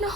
No.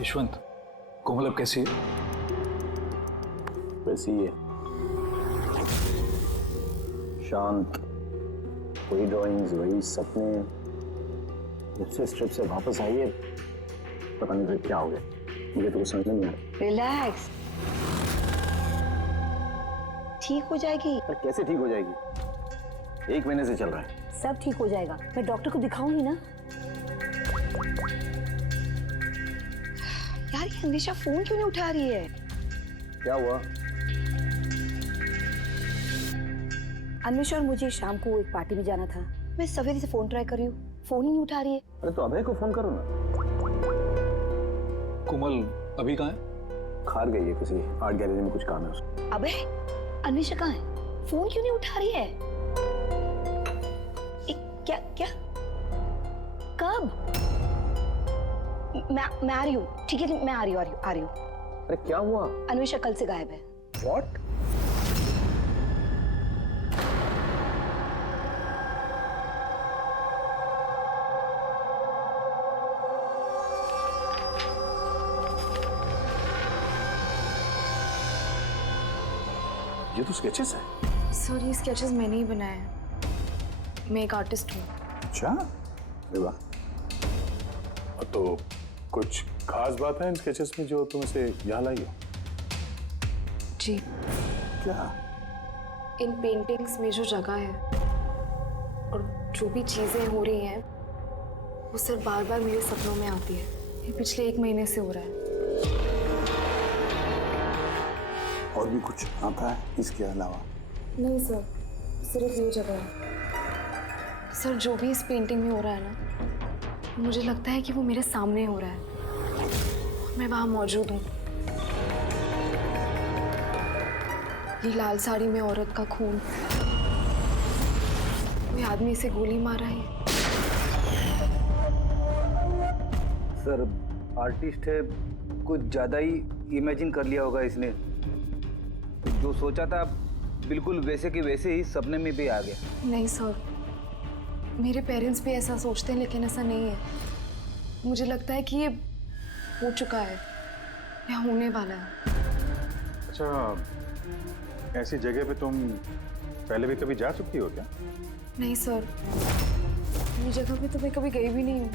Yashwant, कोमल अब कैसी है? वैसी ही है, शांत, वही ड्राइंग्स, वही सपने। जब से स्ट्रिप से वापस आई है, पता नहीं फिर क्या हो गया, मुझे तो कुछ समझ नहीं आ रहा। रिलैक्स, ठीक हो जाएगी। पर कैसे ठीक हो जाएगी? 1 महीने से चल रहा है। सब ठीक हो जाएगा, मैं डॉक्टर को दिखाऊंगी ना। यार ये अन्वेषा फोन क्यों नहीं उठा रही है? क्या हुआ? अन्वेषा और मुझे शाम को एक पार्टी में जाना था। मैं सवेरे से फोन ट्राई कर रही हूँ, फोन ही नहीं उठा रही है। अरे तो अभय को फोन करो ना। कोमल अभी कहाँ है? खार गई है, किसी आर्ट गैलरी में कुछ काम है उसको। अबे अन्वेषा कहाँ है? फोन क्यों नहीं उठा रही है? क्या क्या कब? मैं आ रही हूँ, ठीक है मैं आ रही हूँ। अरे क्या हुआ? अन्वेषा कल से गायब है। What? ये तो स्केचेस है। सर ये स्केचेस मैंने ही बनाए हैं, मैं एक आर्टिस्ट हूँ। अच्छा, अरे वाह। तो कुछ खास बात है इन स्केचेस में जो तुम इसे यहाँ लाई हो? जी, क्या? इन पेंटिंग्स में जो जगह है और जो भी चीजें हो रही हैं वो सर बार बार मेरे सपनों में आती है। ये पिछले 1 महीने से हो रहा है। और भी कुछ आता है इसके अलावा? नहीं सर, सिर्फ ये जगह है। सर जो भी इस पेंटिंग में हो रहा है ना, मुझे लगता है कि वो मेरे सामने हो रहा है, मैं वहां मौजूद हूँ। ये लाल साड़ी में औरत का खून, कोई आदमी इसे गोली मार रहा है। सर आर्टिस्ट है, कुछ ज्यादा ही इमेजिन कर लिया होगा इसने। जो सोचा था बिल्कुल वैसे के वैसे ही सपने में भी आ गया। नहीं सर, मेरे पेरेंट्स भी ऐसा सोचते हैं लेकिन ऐसा नहीं है। मुझे लगता है कि ये हो चुका है या होने वाला है। अच्छा, ऐसी जगह पे तुम पहले भी कभी जा चुकी हो क्या? नहीं सर, ये जगह पे तो मैं कभी गई भी नहीं हूँ।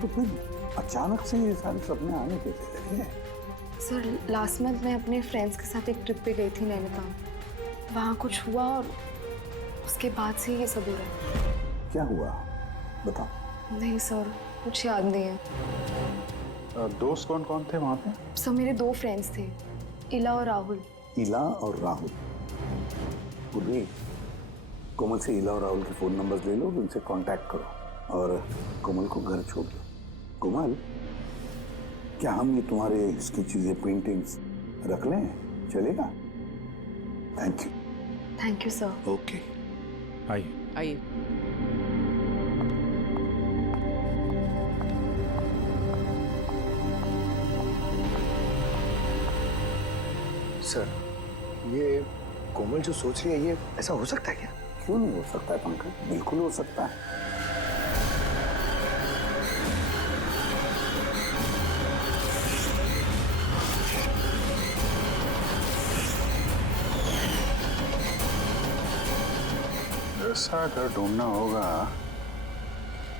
तो फिर अचानक से ये सारे सपने आने कैसे लगे? सर लास्ट मंथ मैं अपने फ्रेंड्स के साथ एक ट्रिप पे गई थी नैनीताल। वहाँ कुछ हुआ और उसके बाद से ये सब हो रहा है। क्या हुआ बताओ। नहीं सर, कुछ याद नहीं है। दोस्त कौन कौन थे वहाँ पे? सर मेरे 2 फ्रेंड्स थे, इला और राहुल। इला और राहुल? पूर्वी, कोमल से इला और राहुल के फोन नंबर्स ले लो, उनसे कांटेक्ट करो और कोमल को घर छोड़ दो। कोमल, क्या हम ये तुम्हारे इसकी चीजें, पेंटिंग्स रख लें? चलेगा? Thank you. Thank you sir. Okay, आइए। आइए। सर, ये कोमल जो सोच रही है, ये ऐसा हो सकता है क्या? क्यों नहीं हो सकता है पंकज, बिल्कुल हो सकता है। ऐसा घर ढूंढना होगा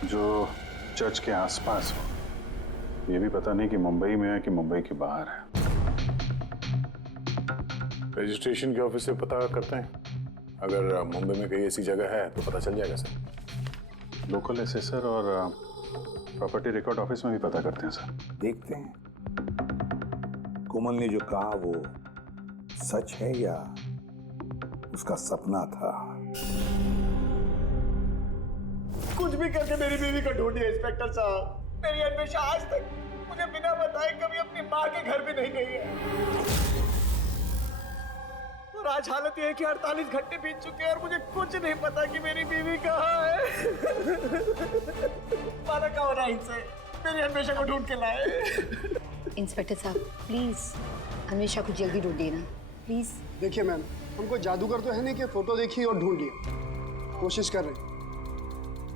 जो चर्च के आसपास हो। ये भी पता नहीं कि मुंबई में है कि मुंबई के बाहर है। रजिस्ट्रेशन के ऑफिस से पता करते हैं, अगर मुंबई में कहीं ऐसी जगह है तो पता चल जाएगा सर। लोकल एसेसर और प्रॉपर्टी रिकॉर्ड ऑफिस में भी पता करते हैं सर। देखते हैं कोमल ने जो कहा वो सच है या उसका सपना था। कुछ भी करके मेरी बीवी को ढूंढिए इंस्पेक्टर साहब। मेरी अन्वेषा आज तक मुझे बिना बताए कभी अपनी माँ के घर भी नहीं गई है। और आज हालत ये है कि 48 घंटे बीत चुके हैं और मुझे कुछ नहीं पता कि मेरी बीवी कहाँ है। माना का होना इनसे मेरी अन्वेषा को ढूंढ के लाए। इंस्पेक्टर साहब प्लीज अन्वेषा को जल्दी ढूंढिए ना प्लीज। देखिए मैम, हमको जादूगर तो है नहीं कि फोटो देखिए और ढूंढ लिए, कोशिश कर रहे हैं।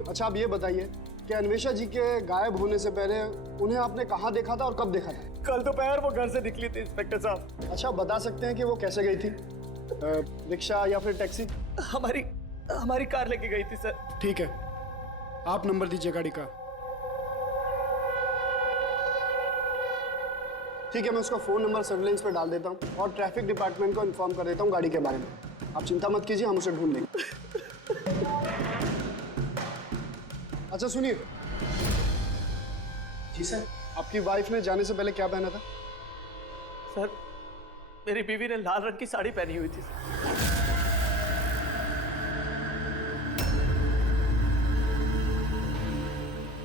अच्छा आप ये बताइए कि अन्वेषा जी के गायब होने से पहले उन्हें आपने कहाँ देखा था और कब देखा था? कल दोपहर वो घर से निकली थी इंस्पेक्टर साहब। अच्छा बता सकते हैं कि वो कैसे गई थी, रिक्शा या फिर टैक्सी? हमारी कार लेके गई थी सर। ठीक है, आप नंबर दीजिए गाड़ी का। ठीक है, मैं उसका फ़ोन नंबर सर्विलेंस पे डाल देता हूँ और ट्रैफिक डिपार्टमेंट को इन्फॉर्म कर देता हूँ गाड़ी के बारे में। आप चिंता मत कीजिए, हम उसे ढूंढ लेंगे। अच्छा सुनिए। जी सर। आपकी वाइफ ने जाने से पहले क्या पहना था? सर मेरी बीवी ने लाल रंग की साड़ी पहनी हुई थी।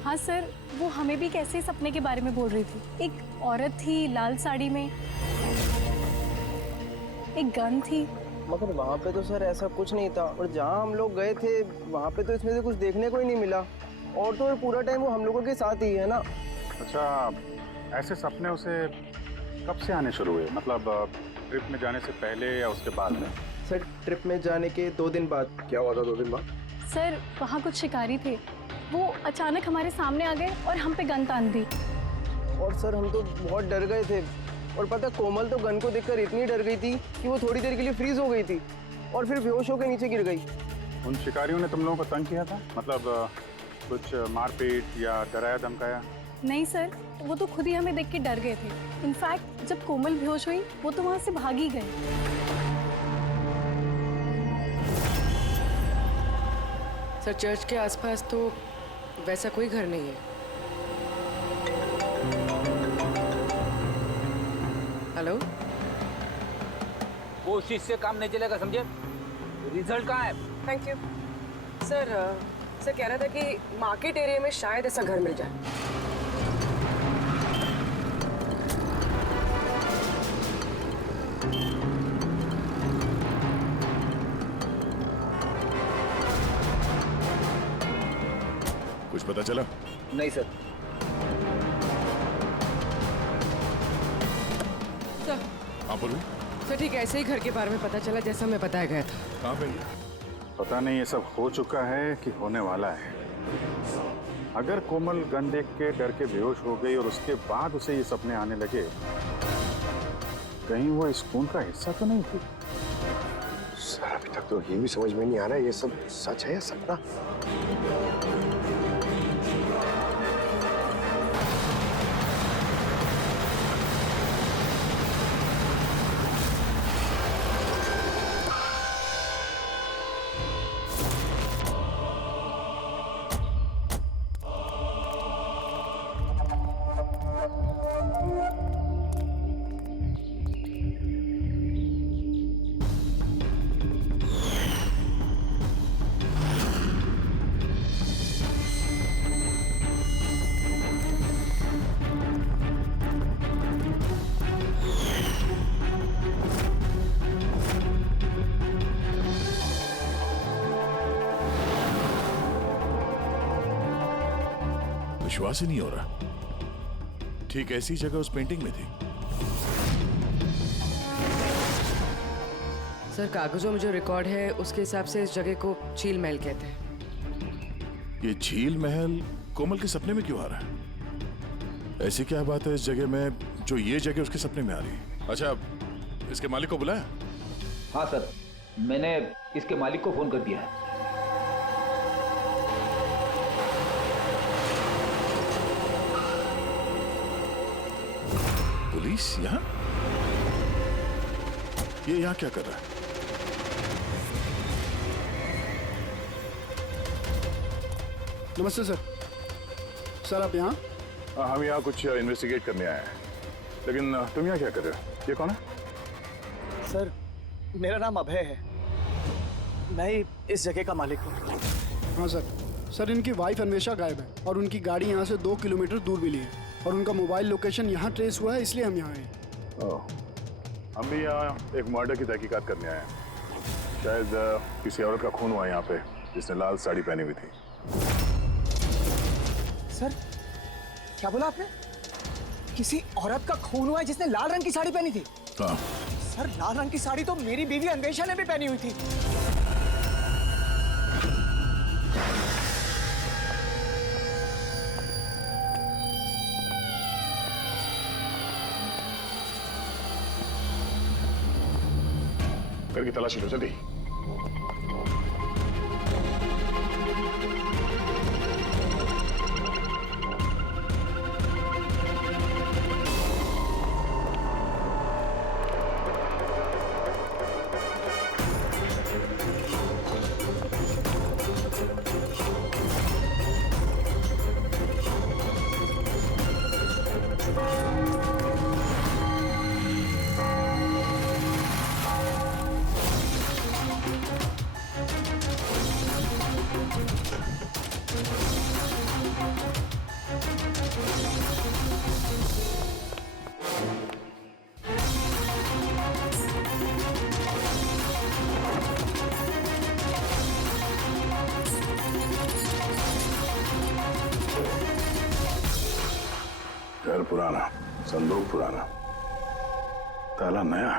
हाँ सर, वो हमें भी कैसे सपने के बारे में बोल रही थी। एक औरत थी लाल साड़ी में, एक गन थी। मगर वहाँ पे तो सर ऐसा कुछ नहीं था, और जहाँ हम लोग गए थे वहाँ पे तो इसमें से कुछ देखने को ही नहीं मिला। और तो पूरा टाइम वो हम लोगों के साथ ही है ना। अच्छा, ऐसे सपने उसे कब से आने शुरू हुए? मतलब ट्रिप में जाने से पहले या उसके बाद में? सर ट्रिप में जाने के 2 दिन बाद। क्या हुआ था 2 दिन बाद? सर वहाँ कुछ शिकारी थे, वो अचानक हमारे सामने आ गए और हम पे गन तान दी। और सर हम तो बहुत डर गए थे, और पता कोमल तो गन को देखकर इतनी डर गई थी कि वो थोड़ी देर के लिए फ्रीज हो गई थी और फिर बेहोश होकर नीचे गिर गई। उन शिकारियों ने तुम लोगों को तंग किया था? मतलब कुछ मारपीट या डराया धमकाया? नहीं सर, वो तो खुद ही हमें देख के डर गए थे। इनफैक्ट जब कोमल बेहोश हुई वो तो वहाँ से भाग ही गए। सर चर्च के आसपास तो वैसा कोई घर नहीं है। हेलो, कोशिश से काम नहीं चलेगा, समझे? रिजल्ट कहाँ है? Thank you sir. सर कह रहा था कि मार्केट एरिया में शायद ऐसा घर मिल जाए। कुछ पता चला? नहीं सर। सर हाँ बोलो। सर ठीक ऐसे ही घर के बारे में पता चला जैसा हमें बताया गया था। कहाँ पे? पता नहीं ये सब हो चुका है कि होने वाला है। अगर कोमल गन देख के डर के बेहोश हो गई और उसके बाद उसे ये सपने आने लगे, कहीं वो इस खून का हिस्सा तो नहीं थी? सर अभी तक तो ये भी समझ में नहीं आ रहा है ये सब सच है या सपना। विश्वास ही नहीं हो रहा। ठीक ऐसी जगह उस पेंटिंग में थी। सर कागजों में जो रिकॉर्ड है उसके हिसाब से इस जगह को झील महल कहते हैं। ये झील महल कोमल के सपने में क्यों आ रहा है? ऐसी क्या बात है इस जगह में जो ये जगह उसके सपने में आ रही है? अच्छा, इसके मालिक को बुलाया? हाँ सर, मैंने इसके मालिक को फोन कर दिया है। पुलिस यहाँ? ये यहाँ क्या कर रहा है? नमस्ते सर। सर आप यहाँ? हम यहाँ कुछ इन्वेस्टिगेट करने आए हैं, लेकिन तुम यहाँ क्या कर रहे हो? ये कौन है? सर मेरा नाम अभय है, मैं ही इस जगह का मालिक हूँ। हाँ सर। सर इनकी वाइफ अन्वेषा गायब है और उनकी गाड़ी यहाँ से 2 किलोमीटर दूर मिली है और उनका मोबाइल लोकेशन यहाँ ट्रेस हुआ है, इसलिए हम यहाँ आए। हम भी यहाँ एक मर्डर की तहकीकात करने आए हैं। शायद किसी औरत का खून हुआ यहाँ पे जिसने लाल साड़ी पहनी हुई थी। सर क्या बोला आपने? किसी औरत का खून हुआ है जिसने लाल रंग की साड़ी पहनी थी? हाँ। सर लाल रंग की साड़ी तो मेरी बीवी अन्वेषा ने भी पहनी हुई थी। घर की तलाशी लो जल्दी। घर पुराना, संदूक पुराना, ताला नया।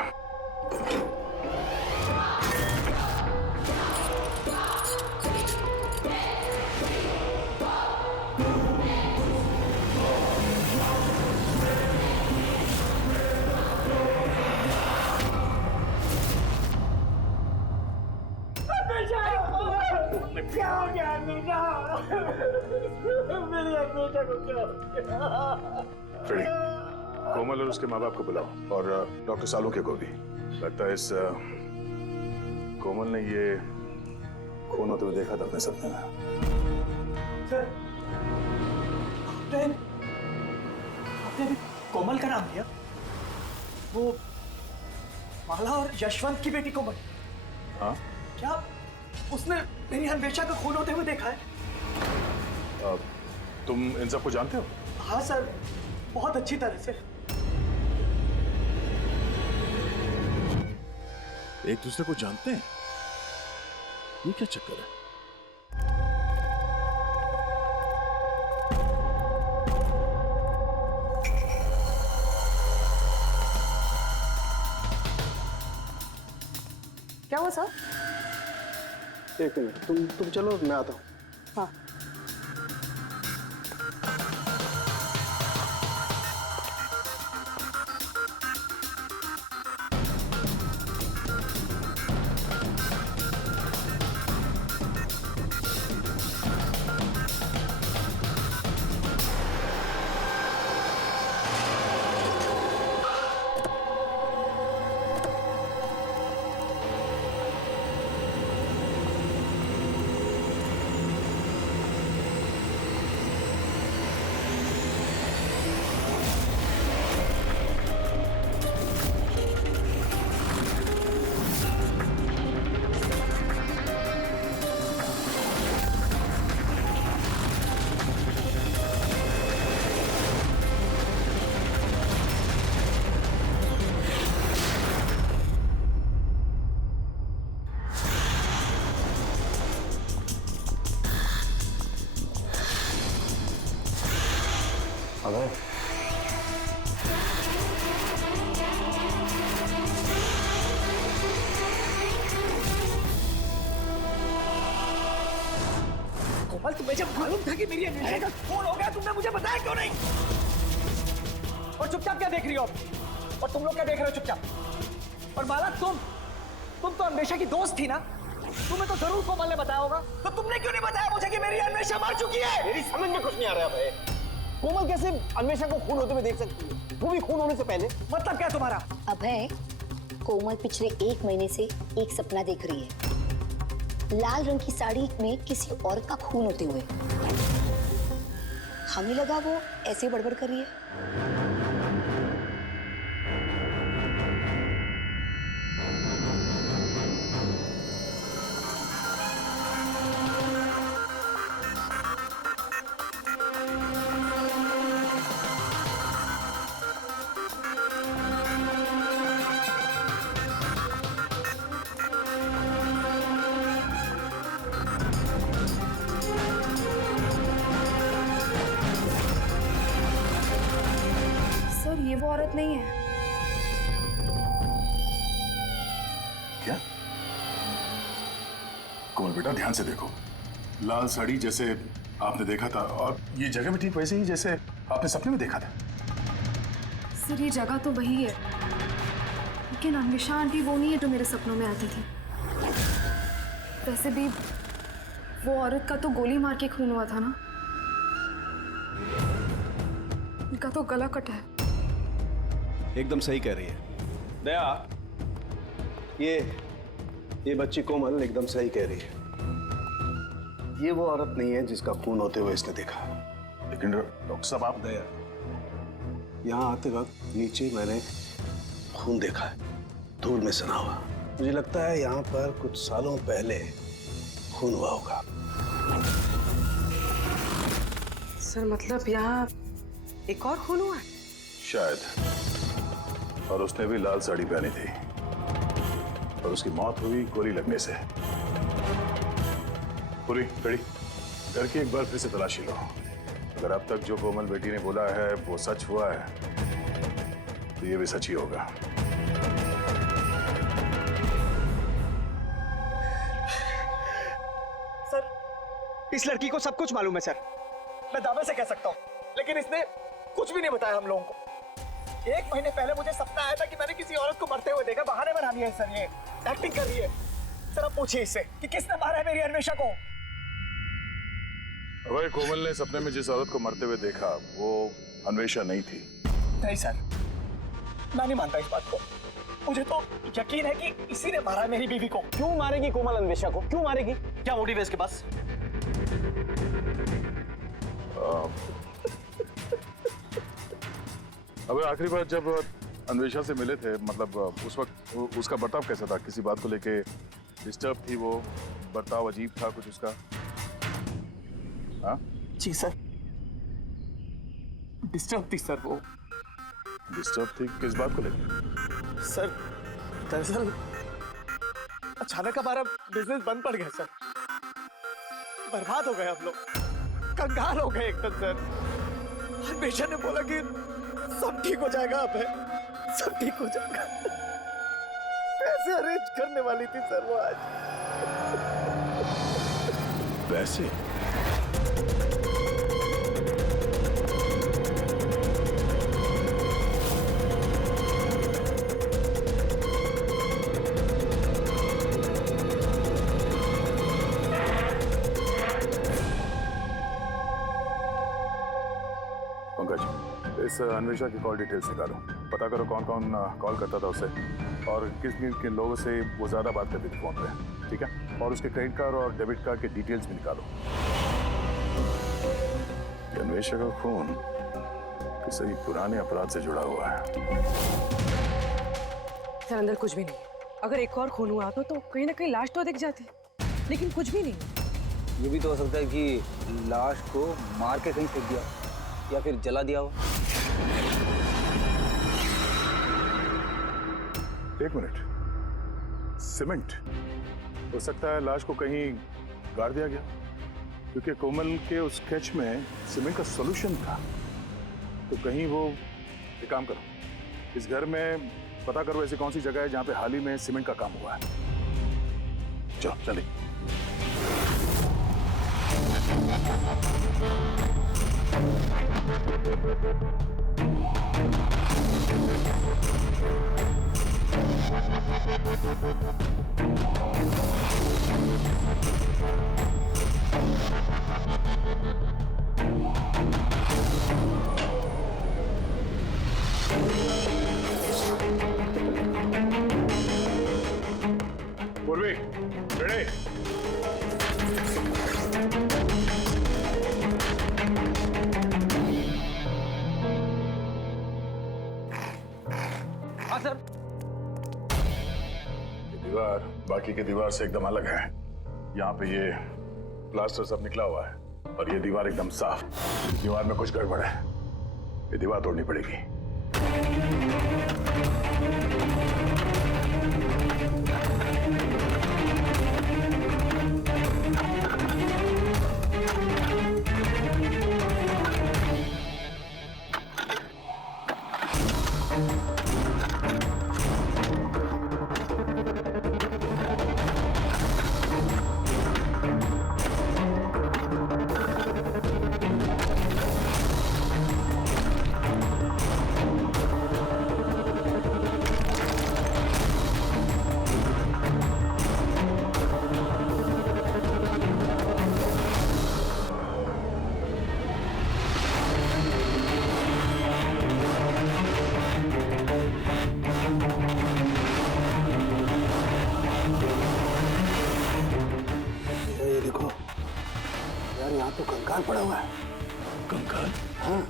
क्या हो गया अन्वेषा? मेरी अन्वेषा को क्या हो गया? फ्रेडी, कोमल और उसके माँ बाप को बुलाओ और डॉक्टर सालुके को भी। लगता है इस कोमल ने ये खून होते हुए देखा था अपने सपने में। सर आपने अभी कोमल का नाम लिया? वो माला और यशवंत की बेटी कोमल? हाँ। क्या उसने मेरी अन्वेषा का खून होते हुए देखा है? तुम इन सबको जानते हो? हाँ सर, बहुत अच्छी तरह से। एक दूसरे को जानते हैं? ये क्या चक्कर है? क्या हुआ सर? एक मिनट, तुम चलो, मैं आता हूँ। हाँ। अभय, कोमल तुम्हें जब मालूम था कि मेरी अन्वेषा का खून हो गया, तुमने मुझे बताया क्यों नहीं? और चुपचाप क्या देख रही हो आप? और तुम लोग क्या देख रहे हो चुपचाप? और माला तुम तो अन्वेषा की दोस्त थी ना? तुम्हें तो जरूर कोमल ने बताया होगा, तो तुमने क्यों नहीं बताया मुझे कि मेरी अन्वेषा मर चुकी है? मेरी समझ में कुछ नहीं आ रहा है। कोमल कैसे अन्वेषा को खून होते हुए देख सकती है, वो भी खून होने से पहले? मतलब क्या तुम्हारा? अभय, कोमल पिछले 1 महीने से एक सपना देख रही है। लाल रंग की साड़ी में किसी औरत का खून होते हुए। हमें लगा वो ऐसे बड़बड़ कर रही है। सर ये वो औरत नहीं है। क्या? कोमल बेटा ध्यान से देखो, लाल साड़ी जैसे आपने देखा था और ये जगह भी ठीक वैसे ही जैसे आपने सपने में देखा था। सर ये जगह तो वही है, लेकिन अन्वेषा आंटी वो नहीं है जो मेरे सपनों में आती थी। वैसे भी वो औरत का तो गोली मार के खून हुआ था ना, इनका तो गला कटा है। एकदम सही कह रही है दया, ये बच्ची कोमल एकदम सही कह रही है। ये वो औरत नहीं है जिसका खून होते हुए इसने देखा। लेकिन डॉक्टर साहब आप दया, यहाँ आते वक्त नीचे मैंने खून देखा है, धूल में सना हुआ। मुझे लगता है यहाँ पर कुछ सालों पहले खून हुआ होगा। सर मतलब यहाँ एक और खून हुआ है? शायद, और उसने भी लाल साड़ी पहनी थी और उसकी मौत हुई गोली लगने से। पूरी घड़ी करके एक बार फिर से तलाशी लो। अगर अब तक जो कोमल बेटी ने बोला है वो सच हुआ है तो ये भी सच ही होगा। सर इस लड़की को सब कुछ मालूम है सर, मैं दावे से कह सकता हूँ, लेकिन इसने कुछ भी नहीं बताया हम लोगों को। 1 महीने पहले मुझे सपना आया था कि मैंने किसी औरत को मरते हुए देखा। बहाने बना रही है सर, ये एक्टिंग कर रही है। सर आप पूछिए इससे कि किसने मारा है मेरी अन्वेषा को। अगर कोमल ने सपने में जिस औरत को मरते हुए देखा वो अन्वेषा नहीं थी। नहीं सर, मैं नहीं मानता इस बात को। मुझे तो यकीन है कि इसी ने मारा है मेरी बीवी को। क्यों मारेगी कोमल अन्वेषा को? क्यों मारेगी? क्या मोटिव है इसके पास? अब आखिरी बार जब अन्वेषा से मिले थे, मतलब उस वक्त उसका बर्ताव कैसा था? किसी बात को लेके डिस्टर्ब थी वो? बर्ताव अजीब था कुछ उसका? हाँ जी सर, डिस्टर्ब थी सर वो। डिस्टर्ब थी किस बात को लेकर? सर दरअसल अचानक हमारा बिजनेस बंद पड़ गया सर, बर्बाद हो गए हम लोग, कंगाल हो गए एकदम सर। अन्वेषा ने बोला कि सब ठीक हो जाएगा, अब है सब ठीक हो जाएगा। पैसे अरेंज करने वाली थी सर वो आज। पैसे? पंकज, इस अन्वेषा की कॉल डिटेल्स निकालो, पता करो कौन कौन कॉल करता था उसे और किस किन लोगों से वो ज्यादा बात करती थी फोन पे, ठीक है? और उसके क्रेडिट कार्ड और डेबिट कार्ड के डिटेल्स भी निकालो। अन्वेषा का खून किसी पुराने अपराध से जुड़ा हुआ है। सर अंदर कुछ भी नहीं है। अगर एक और खून हुआ तो कहीं ना कहीं लाश तो दिख जाती, लेकिन कुछ भी नहीं। ये भी तो हो सकता है कि लाश को मार के कहीं फेंक दिया या फिर जला दिया हो। एक मिनट, सीमेंट? हो सकता है लाश को कहीं गाड़ दिया गया, क्योंकि कोमल के उस स्केच में सीमेंट का सॉल्यूशन था। तो कहीं वो एक काम करो, इस घर में पता करो ऐसी कौन सी जगह है जहां पे हाल ही में सीमेंट का काम हुआ है। चलो चलिए। पूर्वी, रेडी? हाँ सर। ये दीवार बाकी के दीवार से एकदम अलग है। यहाँ पे ये प्लास्टर सब निकला हुआ है और ये दीवार एकदम साफ। इस दीवार में कुछ गड़बड़ है, ये दीवार तोड़नी पड़ेगी। ये देखो यार, यहाँ तो कंकाल पड़ा हुआ है। कंकाल? हाँ।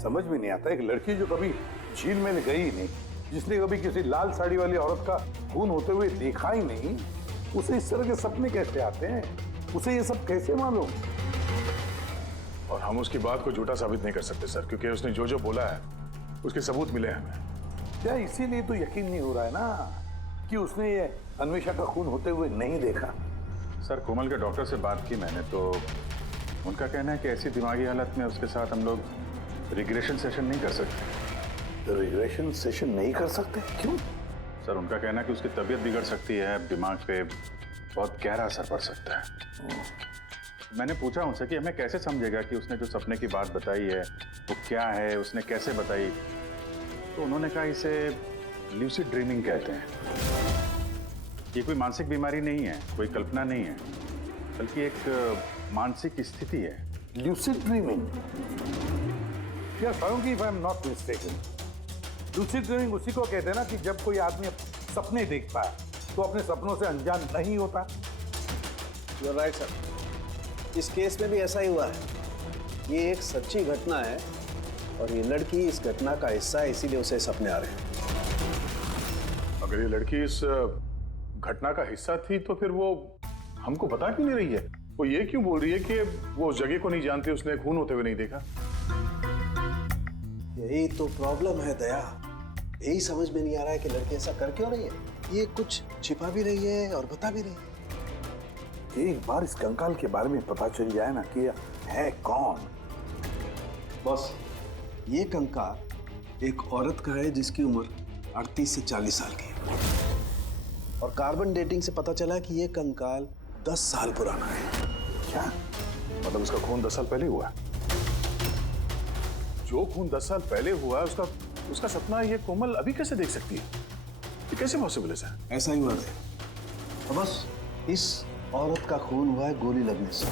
समझ में नहीं आता, एक लड़की जो कभी झील में गई ही नहीं, जिसने कभी किसी लाल साड़ी वाली औरत का खून होते हुए देखा ही नहीं, उसे इस तरह के सपने कैसे आते हैं? उसे ये सब कैसे मालूम? और हम उसकी बात को झूठा साबित नहीं कर सकते सर, क्योंकि उसने जो जो बोला है उसके सबूत मिले हमें। क्या इसीलिए तो यकीन नहीं हो रहा है ना कि उसने ये अन्वेषा का खून होते हुए नहीं देखा? सर, कोमल के डॉक्टर से बात की मैंने, तो उनका कहना है कि ऐसी दिमागी हालत में उसके साथ हम लोग रिग्रेशन सेशन नहीं कर सकते। तो रिग्रेशन सेशन नहीं कर सकते? क्यों? सर, उनका कहना है कि उसकी तबीयत बिगड़ सकती है, दिमाग पे बहुत गहरा असर पड़ सकता है। मैंने पूछा उनसे कि हमें कैसे समझेगा कि उसने जो सपने की बात बताई है वो क्या है, उसने कैसे बताई, तो उन्होंने कहा इसे ल्यूसिड ड्रीमिंग कहते हैं। ये कोई मानसिक बीमारी नहीं है, कोई कल्पना नहीं है, बल्कि एक मानसिक स्थिति है। Lucid dreaming? यार Farooqui, if I am not mistaken, lucid dreaming उसी को कहते हैं ना कि जब कोई आदमी सपने देखता है तो अपने सपनों से अनजान नहीं होता। यू आर राइट सर, इस केस में भी ऐसा ही हुआ है। ये एक सच्ची घटना है और ये लड़की इस घटना का हिस्सा है, इसीलिए उसे सपने आ रहे हैं। अगर ये लड़की इस घटना का हिस्सा थी तो फिर वो हमको बता क्यों नहीं रही है? वो ये क्यों बोल रही है कि वो उस जगह को नहीं जानती, उसने खून होते हुए नहीं देखा? यही तो प्रॉब्लम है दया, यही समझ में नहीं आ रहा है कि लड़की ऐसा कर क्यों रही है। ये कुछ छिपा भी रही है और बता भी रही है। एक बार इस कंकाल के बारे में पता चल जाए ना कि है कौन। बॉस, ये कंकाल एक औरत का है जिसकी उम्र 38 से 40 साल की है और कार्बन डेटिंग से पता चला कि ये कंकाल 10 साल पुराना है। क्या मतलब उसका खून 10 साल पहले हुआ है? जो खून 10 साल पहले हुआ है उसका सपना ये कोमल अभी कैसे देख सकती है? ये कैसे पॉसिबल है सर? ऐसा ही हुआ है। तो बस इस औरत का खून हुआ है गोली लगने से।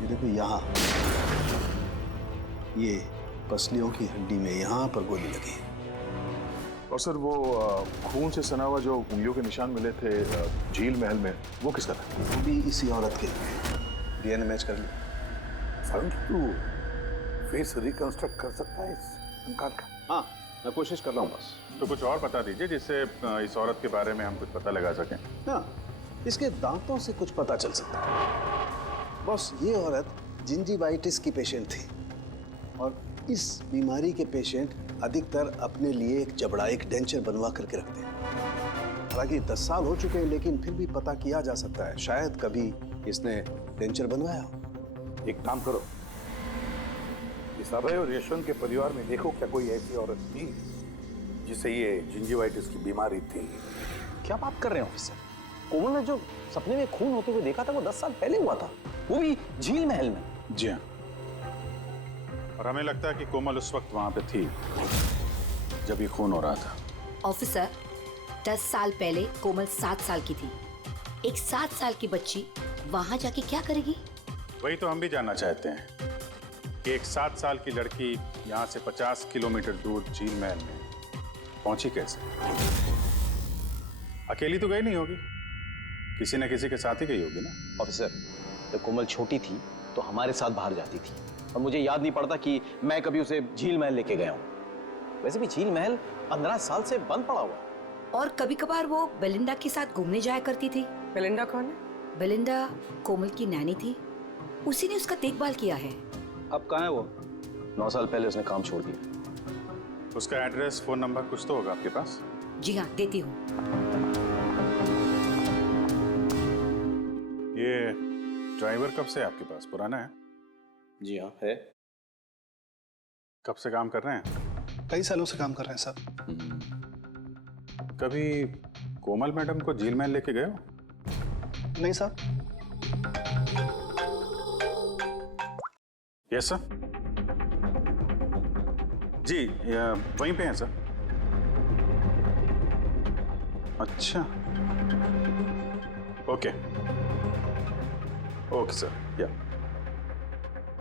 ये देखो यहाँ, ये पसलियों की हड्डी में यहाँ पर गोली लगी। और सर वो खून से सना हुआ जो उंगलियों के निशान मिले थे झील महल में, वो किसका था? वो भी इसी औरत के। डीएनए मैच कर लिया। तू फेस रिकंस्ट्रक्ट कर सकता है इस कंकाल का? हाँ, मैं कोशिश कर रहा हूँ बस। तो कुछ और बता दीजिए जिससे इस औरत के बारे में हम कुछ पता लगा सकें। हाँ, इसके दांतों से कुछ पता चल सकता है। बॉस, ये औरत जिंजीवाइटिस की पेशेंट थी और इस बीमारी के पेशेंट अधिकतर अपने लिए एक जबड़ा, एक डेंचर बनवा करके रखते हैं। हालांकि 10 साल हो चुके हैं लेकिन फिर भी पता किया जा सकता है, शायद कभी इसने डेंचर बनवाया हो। एक काम करो, इस अभय और यशवंत के परिवार में देखो क्या कोई ऐसी औरत थी जिसे ये जिंजिवाइटिस की बीमारी थी। क्या बात कर रहे हैं ऑफिसर? कोमल ने जो सपने में खून होते हुए देखा था वो 10 साल पहले हुआ था, वो भी झील महल में। जी हाँ, और हमें लगता है कि कोमल उस वक्त वहां पे थी जब ये खून हो रहा था। ऑफिसर, 10 साल पहले कोमल 7 साल की थी। एक 7 साल की बच्ची वहां जाके क्या करेगी? वही तो हम भी जानना चाहते हैं कि एक 7 साल की लड़की यहाँ से 50 किलोमीटर दूर झील महल में पहुंची कैसे? अकेली तो गई नहीं होगी, किसी न किसी के साथ ही गई होगी ना। ऑफिसर, जब कोमल छोटी थी तो हमारे साथ बाहर जाती थी और मुझे याद नहीं पड़ता कि मैं कभी उसे झील महल लेके गया हूँ। वैसे भी झील महल 15 साल से बंद पड़ा हुआ। और कभी कभार वो बेलिंडा के साथ घूमने जाया करती थी। बेलिंडा कौन है? बेलिंडा कोमल की नैनी थी, उसी ने उसका देखभाल किया है। अब कहाँ है वो? 9 साल पहले उसने काम छोड़ दिया। उसका एड्रेस, फोन नंबर कुछ तो होगा आपके पास? जी हाँ, देती हूँ। ये ड्राइवर कब से आपके पास? पुराना है? जी हाँ, है। कब से काम कर रहे हैं? कई सालों से काम कर रहे हैं साहब। कभी कोमल मैडम को झील महल लेके गए हो? नहीं साहब। Yes sir. जी, वहीं पे हैं सर। अच्छा, ओके ओके सर। या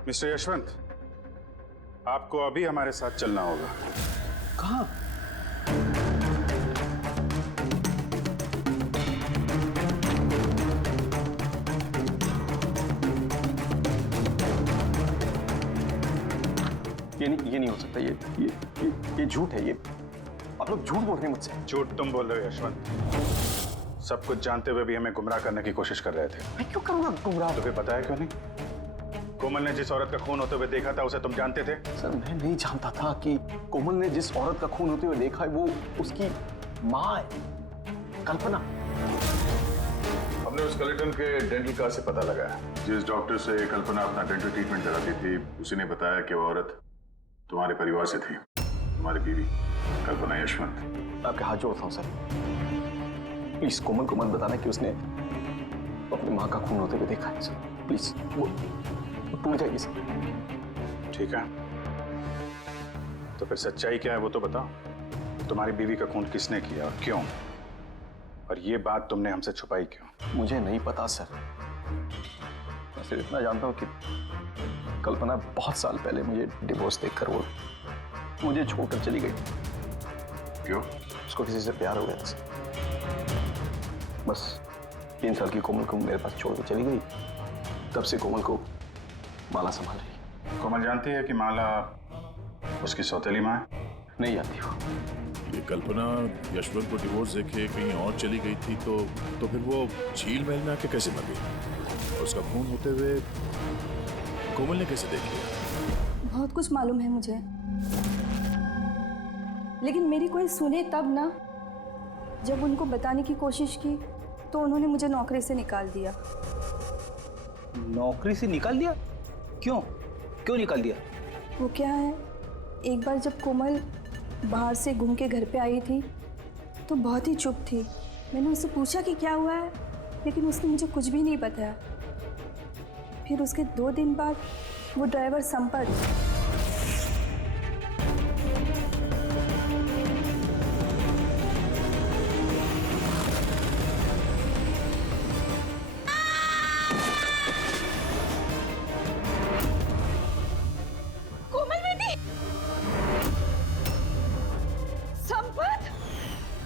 मिस्टर यशवंत, आपको अभी हमारे साथ चलना होगा। कहाँ? ये नहीं हो सकता। ये झूठ है। ये आप लोग झूठ बोल रहे हैं मुझसे। झूठ तुम बोल रहे हो यशवंत। सब कुछ जानते हुए भी हमें गुमराह करने की कोशिश कर रहे थे। मैं क्यों करूंगा गुमराह? तुम्हें पता है क्यों नहीं? कोमल ने जिस औरत का खून होते हुए देखा था उसे तुम जानते थे? सर, मैं नहीं जानता था कि कोमल ने जिस औरत का खून होते हुए देखा है वो उसकी माँ है, कल्पना। हमने उस स्केलेटन के डेंटल कार्ड से पता लगाया। जिस डॉक्टर से कल्पना अपना डेंटल ट्रीटमेंट कराती थी उसी ने बताया कि वो औरत तुम्हारे परिवार से थी, तुम्हारी बीवी कल्पना यशवंत। आपके हाथ जोड़ता हूँ सर, प्लीज कोमल को मत बताना कि उसने अपनी माँ का खून होते हुए देखा है सर। प्लीज, वो टूट जाएगी सर। ठीक है, तो फिर सच्चाई क्या है वो तो बताओ। तुम्हारी बीवी का खून किसने किया और क्यों? और ये बात तुमने हमसे छुपाई क्यों? मुझे नहीं पता सर। मैं सिर्फ इतना जानता हूँ कि कल्पना बहुत साल पहले मुझे डिवोर्स देकर वो मुझे छोड़कर चली गई। क्यों? उसको किसी से प्यार हो गया था सर। बस 3 साल की कोमल को मेरे पास छोड़ के चली गई। तब से कोमल को माला संभाल रही। कोमल जानती है कि माला उसकी सौतेली माँ है? नहीं जानती हो। ये कल्पना यशवंत को डिवोर्स देके कहीं और चली गई थी तो फिर वो झील महल में आके कैसे मर गई? और उसका खून होते हुए कोमल ने कैसे देख लिया? बहुत कुछ मालूम है मुझे, लेकिन मेरी कोई सुने तब ना। जब उनको बताने की कोशिश की तो उन्होंने मुझे नौकरी से निकाल दिया। नौकरी से निकाल दिया? क्यों? क्यों निकाल दिया? वो क्या है, एक बार जब कोमल बाहर से घूम के घर पे आई थी तो बहुत ही चुप थी। मैंने उससे पूछा कि क्या हुआ है, लेकिन उसने मुझे कुछ भी नहीं बताया। फिर उसके 2 दिन बाद वो ड्राइवर संपत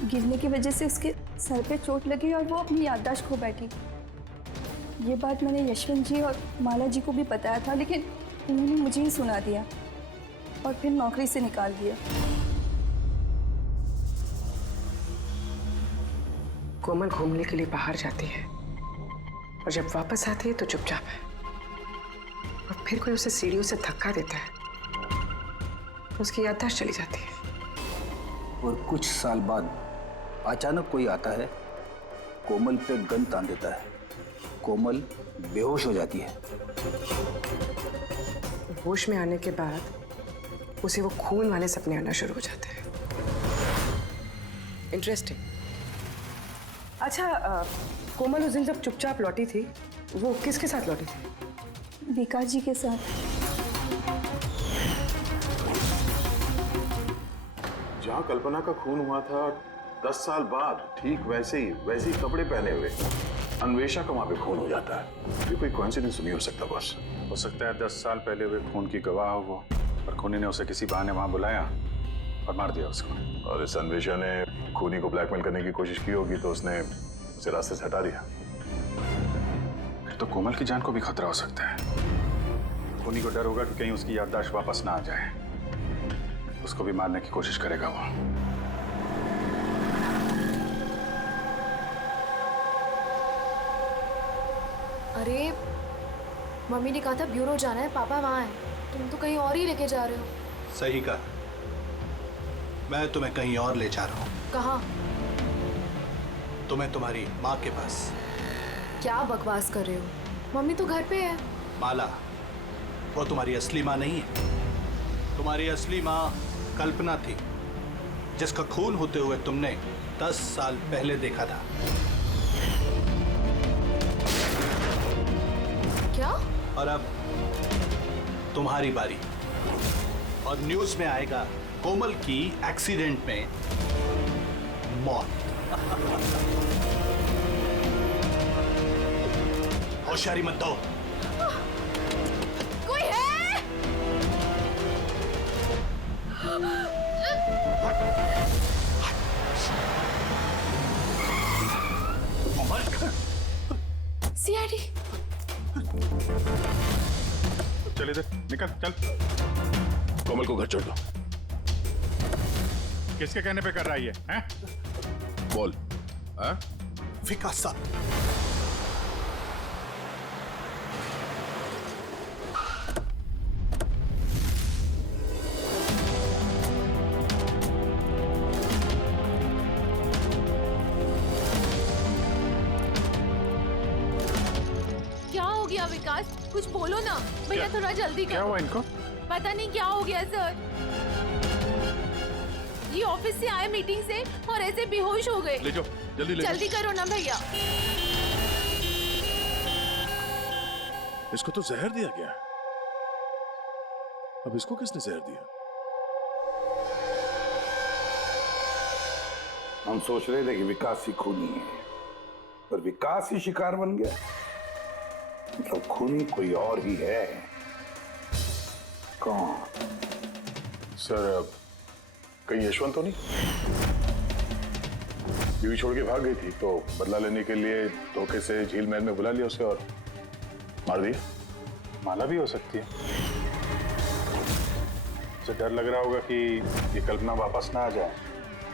गिरने की वजह से उसके सर पे चोट लगी और वो अपनी याददाश्त खो बैठी। ये बात मैंने यशवंत जी और माला जी को भी बताया था, लेकिन उन्होंने मुझे ही सुना दिया और फिर नौकरी से निकाल दिया। कोमल घूमने के लिए बाहर जाती है और जब वापस आती है तो चुपचाप है, और फिर कोई उसे सीढ़ियों से धक्का देता है, उसकी याददाश्त चली जाती है। और कुछ साल बाद अचानक कोई आता है, कोमल पे गन तान देता है, कोमल बेहोश हो जाती है। होश में आने के बाद उसे वो खून वाले सपने आना शुरू हो जाते हैं। इंटरेस्टिंग। अच्छा, कोमल उस दिन जब चुपचाप लौटी थी, वो किसके साथ लौटी थी? विकास जी के साथ। जहाँ कल्पना का खून हुआ था 10 साल बाद, ठीक वैसे ही कपड़े पहने हुए अन्वेषा का वहां पे खून हो जाता है। ये कोई कोइंसिडेंस नहीं हो सकता बॉस। हो सकता है 10 साल पहले हुए खून की गवाह हो वो, और खूनी ने उसे किसी बहाने वहां बुलाया और मार दिया उसको। और इस अन्वेषा ने खूनी को ब्लैकमेल करने की कोशिश की होगी तो उसने उसे रास्ते से हटा दिया। फिर तो कोमल की जान को भी खतरा हो सकता है। खूनी को डर होगा कि कहीं उसकी याददाश्त वापस ना आ जाए, उसको भी मारने की कोशिश करेगा वो। अरे मम्मी ने कहा था ब्यूरो जाना है, पापा वहाँ है, तुम तो कहीं और ही लेके जा रहे हो। सही कहा, मैं तुम्हें कहीं और ले जा रहा हूँ। कहाँ? तुम्हें तुम्हारी माँ के पास। क्या बकवास कर रहे हो? मम्मी तो घर पे है। माला, वो तुम्हारी असली माँ नहीं है। तुम्हारी असली माँ कल्पना थी, जिसका खून होते हुए तुमने 10 साल पहले देखा था। क्या? और अब तुम्हारी बारी। और न्यूज़ में आएगा कोमल की एक्सीडेंट में मौत। होशियारी मत दो। कोई है? सीआईडी। चल इधर निकल, चल। कोमल को घर छोड़ दो। किसके कहने पे कर रहा है ये? हैं? बोल। हाँ? विकास साहब, क्या हो गया विकास? कुछ बोलो ना भैया, थोड़ा जल्दी क्या करो। हुआ इनको? पता नहीं क्या हो गया सर, ये ऑफिस से आए मीटिंग से और ऐसे बेहोश हो गए। ले जाओ, जल्दी ले जाओ। जल्दी करो ना भैया। इसको तो जहर दिया गया। अब इसको किसने जहर दिया? हम सोच रहे थे कि विकास ही खूनी है, पर विकास ही शिकार बन गया। मतलब खूनी कोई और ही है। कौन? सर, कहीं यशवंत तो नहीं? बीवी छोड़ के भाग गई थी तो बदला लेने के लिए धोखे से झील महल में बुला लिया उसे और मार दिया। माला भी हो सकती है। उसे डर लग रहा होगा कि ये कल्पना वापस ना आ जाए,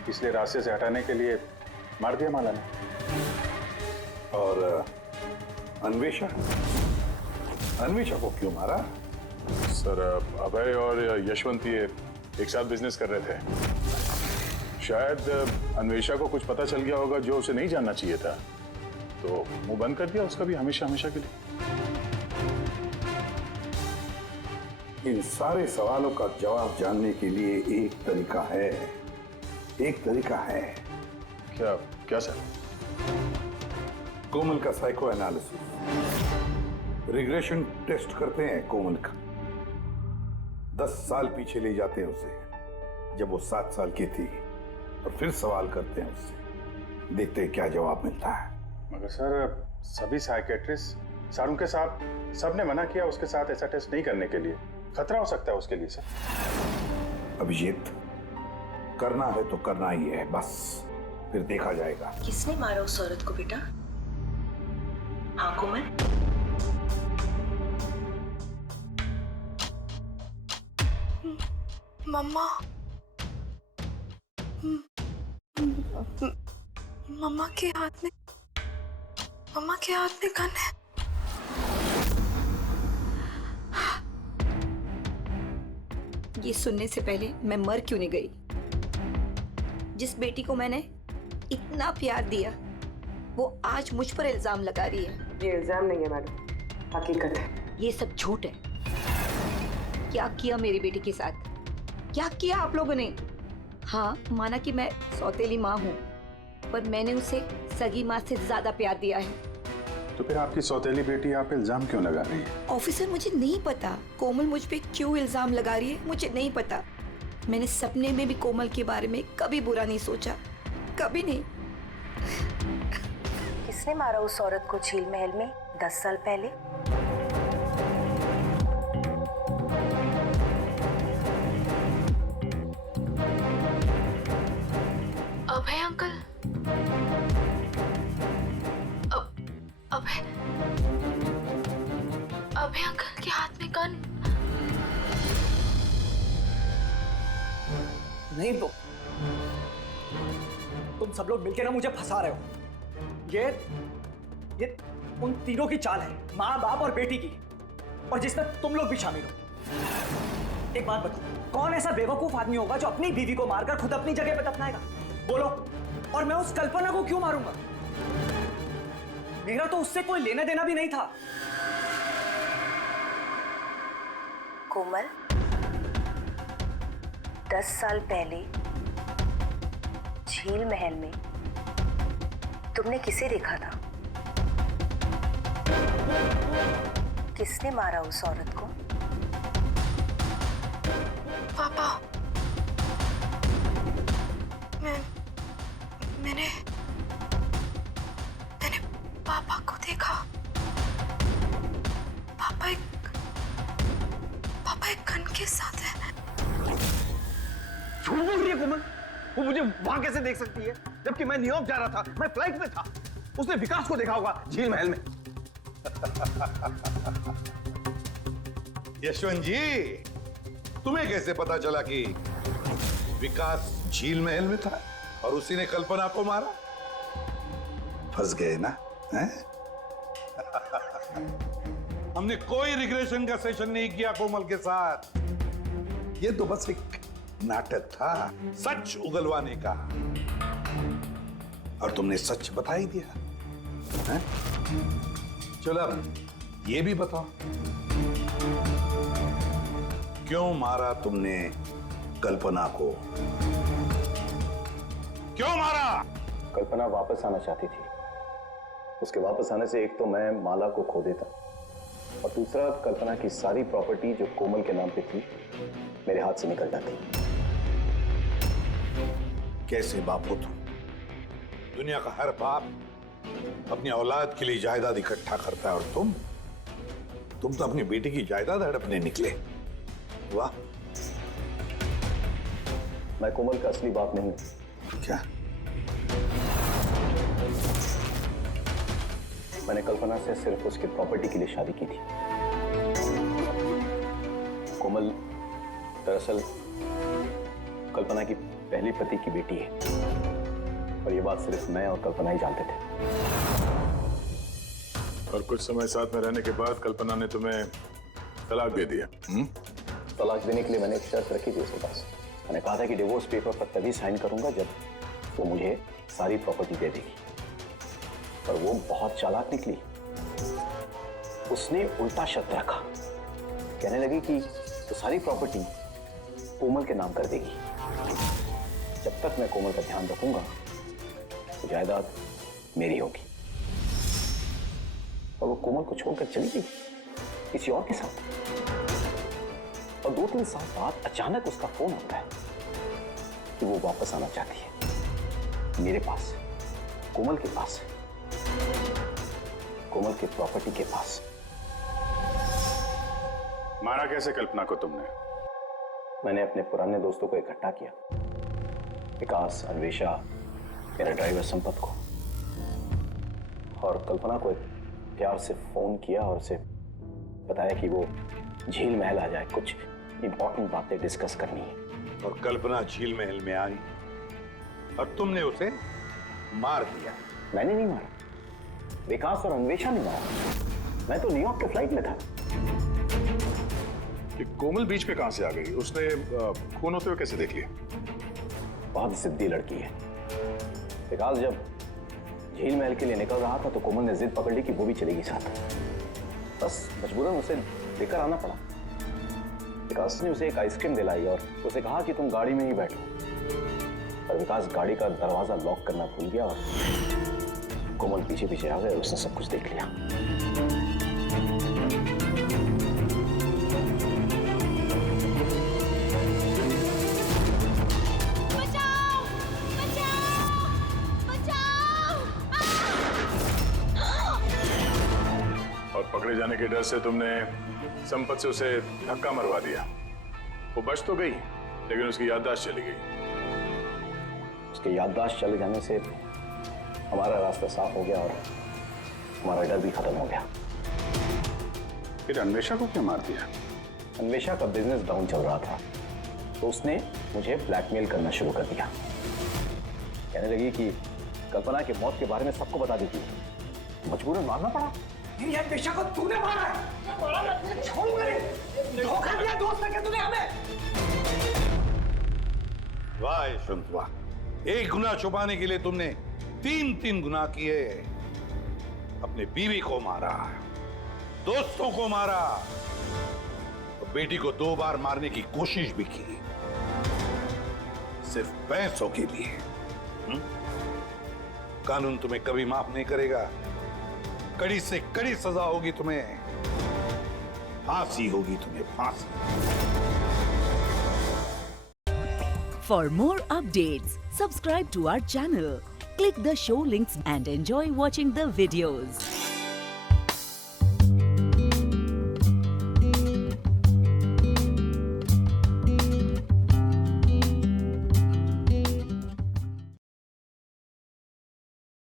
इसलिए रास्ते से हटाने के लिए मार दिया माला ने। और अन्वेषा? अन्वेषा को क्यों मारा? सर, अभय और यशवंत ये एक साथ बिजनेस कर रहे थे। शायद अन्वेषा को कुछ पता चल गया होगा जो उसे नहीं जानना चाहिए था, तो मुंह बंद कर दिया उसका भी हमेशा हमेशा के लिए। इन सारे सवालों का जवाब जानने के लिए एक तरीका है। एक तरीका है। क्या क्या सर? कोमल का साइको एनालिसिस। रिग्रेशन टेस्ट करते हैं कोमल का। 10 साल पीछे ले जाते हैं उसे, जब वो 7 साल की थी, और फिर सवाल करते हैं उससे। देखते हैं क्या जवाब मिलता है। मगर सर, सभी साइकेट्रिस्ट सर उनके साथ सबने मना किया उसके साथ ऐसा टेस्ट नहीं करने के लिए। खतरा हो सकता है उसके लिए सर। अभिजीत, करना है तो करना ही है, बस फिर देखा जाएगा। किसने मारा उस औरत को बेटा? हाँ कोमल? मम्मा, मम्मा के हाथ में गन है। ये सुनने से पहले मैं मर क्यों नहीं गई? जिस बेटी को मैंने इतना प्यार दिया, वो आज मुझ पर इल्जाम लगा रही है। ये इल्जाम नहीं है मैडम, हकीकत है। ये सब झूठ है। क्या किया मेरी बेटी के साथ? क्या किया आप लोगों ने? हाँ, माना कि मैं सौतेली माँ हूँ, पर मैंने उसे सगी माँ से ज्यादा प्यार दिया है। तो फिर आपकी सौतेली बेटी आप इल्जाम क्यों लगा रही है? ऑफिसर, मुझे नहीं पता कोमल मुझ पे क्यों इल्जाम लगा रही है, मुझे नहीं पता। मैंने सपने में भी कोमल के बारे में कभी बुरा नहीं सोचा, कभी नहीं। किसने मारा उस औरत को झील महल में 10 साल पहले? अभय अंकल। अभय अंकल के हाथ में गन। नहीं तो तुम सब लोग मिलकर ना मुझे फंसा रहे हो। ये उन तीनों की चाल है, माँ बाप और बेटी की, और जिसमें तुम लोग भी शामिल हो। एक बात बताओ, कौन ऐसा बेवकूफ आदमी होगा जो अपनी बीवी को मारकर खुद अपनी जगह पर दफनाएगा? बोलो। और मैं उस कल्पना को क्यों मारूंगा? मेरा तो उससे कोई लेना देना भी नहीं था। कोमल, 10 साल पहले झील महल में तुमने किसे देखा था? किसने मारा उस औरत को? पापा। मैंने पापा को देखा। पापा एक गन के साथ है। झूठ बोल रही है कोमल। वो मुझे वहां कैसे देख सकती है, जबकि मैं न्यूयॉर्क जा रहा था, मैं फ्लाइट में था। उसने विकास को देखा होगा झील महल में। यशवंत जी, तुम्हें कैसे पता चला कि विकास झील महल में था और उसी ने कल्पना को मारा? फंस गए ना? हैं? हमने कोई रिग्रेशन का सेशन नहीं किया कोमल के साथ। ये तो बस एक नाटक था, सच उगलवाने का, और तुमने सच बता ही दिया। हैं? चलो अब ये भी बताओ, क्यों मारा तुमने कल्पना को? क्यों मारा? कल्पना वापस आना चाहती थी। उसके वापस आने से एक तो मैं माला को खो देता, और दूसरा कल्पना की सारी प्रॉपर्टी जो कोमल के नाम पे थी मेरे हाथ से निकल जाती। कैसे बाप हो तुम? दुनिया का हर बाप अपनी औलाद के लिए जायदाद इकट्ठा करता है, और तुम तो अपनी बेटी की जायदाद हड़पने निकले। वाह। मैं कोमल का असली बाप नहीं हूं। क्या? मैंने कल्पना से सिर्फ उसकी प्रॉपर्टी के लिए शादी की थी। कोमल दरअसल कल्पना की पहली पति की बेटी है, और ये बात सिर्फ मैं और कल्पना ही जानते थे। और कुछ समय साथ में रहने के बाद कल्पना ने तुम्हें तलाक दे दिया? तलाक देने के लिए मैंने एक शर्त रखी थी उसके पास। मैंने कहा था कि डिवोर्स पेपर पर तभी साइन करूंगा जब वो मुझे सारी प्रॉपर्टी दे देगी। पर वो बहुत चालाक निकली। उसने उल्टा शर्त रखा, कहने लगी कि तो सारी प्रॉपर्टी कोमल के नाम कर देगी। जब तक मैं कोमल का ध्यान रखूंगा तो जायदाद मेरी होगी। और वो कोमल को छोड़कर चली गई किसी और के साथ। और 2-3 साल बाद अचानक उसका फोन आता है कि वो वापस आना चाहती है मेरे पास, कोमल के पास, कोमल के प्रॉपर्टी के पास। मारा कैसे कल्पना को तुमने? मैंने अपने पुराने दोस्तों को इकट्ठा किया, विकास, अन्वेषा, मेरा ड्राइवर संपत को, और कल्पना को प्यार से फोन किया और उसे बताया कि वो झील महल आ जाए, कुछ इंपॉर्टेंट बातें डिस्कस करनी है। और कल्पना झील महल में आई और तुमने उसे मार दिया? मैंने नहीं मारा, विकास और अन्वेषा ने मारा। मैं तो न्यूयॉर्क के फ्लाइट में था। कि कोमल बीच पे कहां से आ गई? उसने खून होते हुए कैसे देख लिया? बहुत जिद्दी लड़की है। विकास जब झील महल के लिए निकल रहा था तो कोमल ने जिद पकड़ ली कि वो भी चलेगी साथ। बस मजबूरन उसे लेकर आना पड़ा। विकास ने उसे एक आइसक्रीम दिलाई और उसे कहा कि तुम गाड़ी में ही बैठो। पर विकास गाड़ी का दरवाजा लॉक करना भूल गया और कोमल पीछे पीछे आ गए और उसने सब कुछ देख लिया। बचाओ! बचाओ! बचाओ! और पकड़े जाने के डर से तुमने संपत से उसे धक्का मरवा दिया। वो बच तो गई लेकिन उसकी याददाश्त चली गई। उसके याददाश्त चले जाने से हमारा रास्ता साफ हो गया और हमारा डर भी खत्म हो गया। फिर अन्वेषा को क्यों मार दिया? अन्वेषा का बिजनेस डाउन चल रहा था तो उसने मुझे ब्लैकमेल करना शुरू कर दिया। कहने लगी कि कल्पना की मौत के बारे में सबको बता देती। मजबूरन मारना पड़ा। ये अन्वेषा को तूने मारा है। छोड़ूंगा नहीं। धोखा दिया दोस्त ने तूने हमें। वाह यशवंत वाह, एक गुनाह छुपाने के लिए तुमने 3 गुनाह किए। अपने बीवी को मारा, दोस्तों को मारा और बेटी को 2 बार मारने की कोशिश भी की, सिर्फ पैसों के लिए। कानून तुम्हें कभी माफ नहीं करेगा। कड़ी से कड़ी सजा होगी तुम्हें, फांसी होगी तुम्हें, फांसी। For more updates, subscribe to our channel, click the show links and enjoy watching the videos.